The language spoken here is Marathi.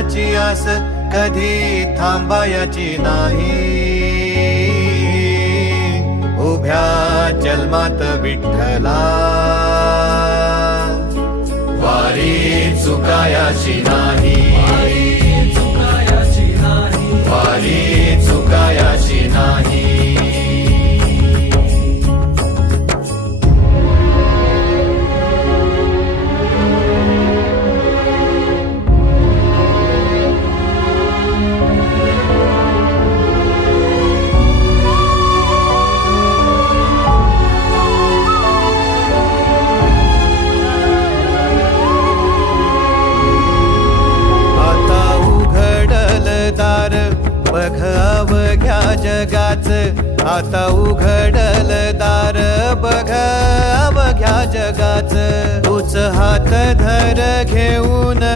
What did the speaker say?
देवाची आस कधी थांबायची नाही. उभ्या जन्मात विठ्ठला वारी चुकायाची नाही. वारी चुकायाची नाही. बघ अवघ्या जगाच, आता उघडल दार बघ अवघ्या जगाच. तूच हात धर घेऊन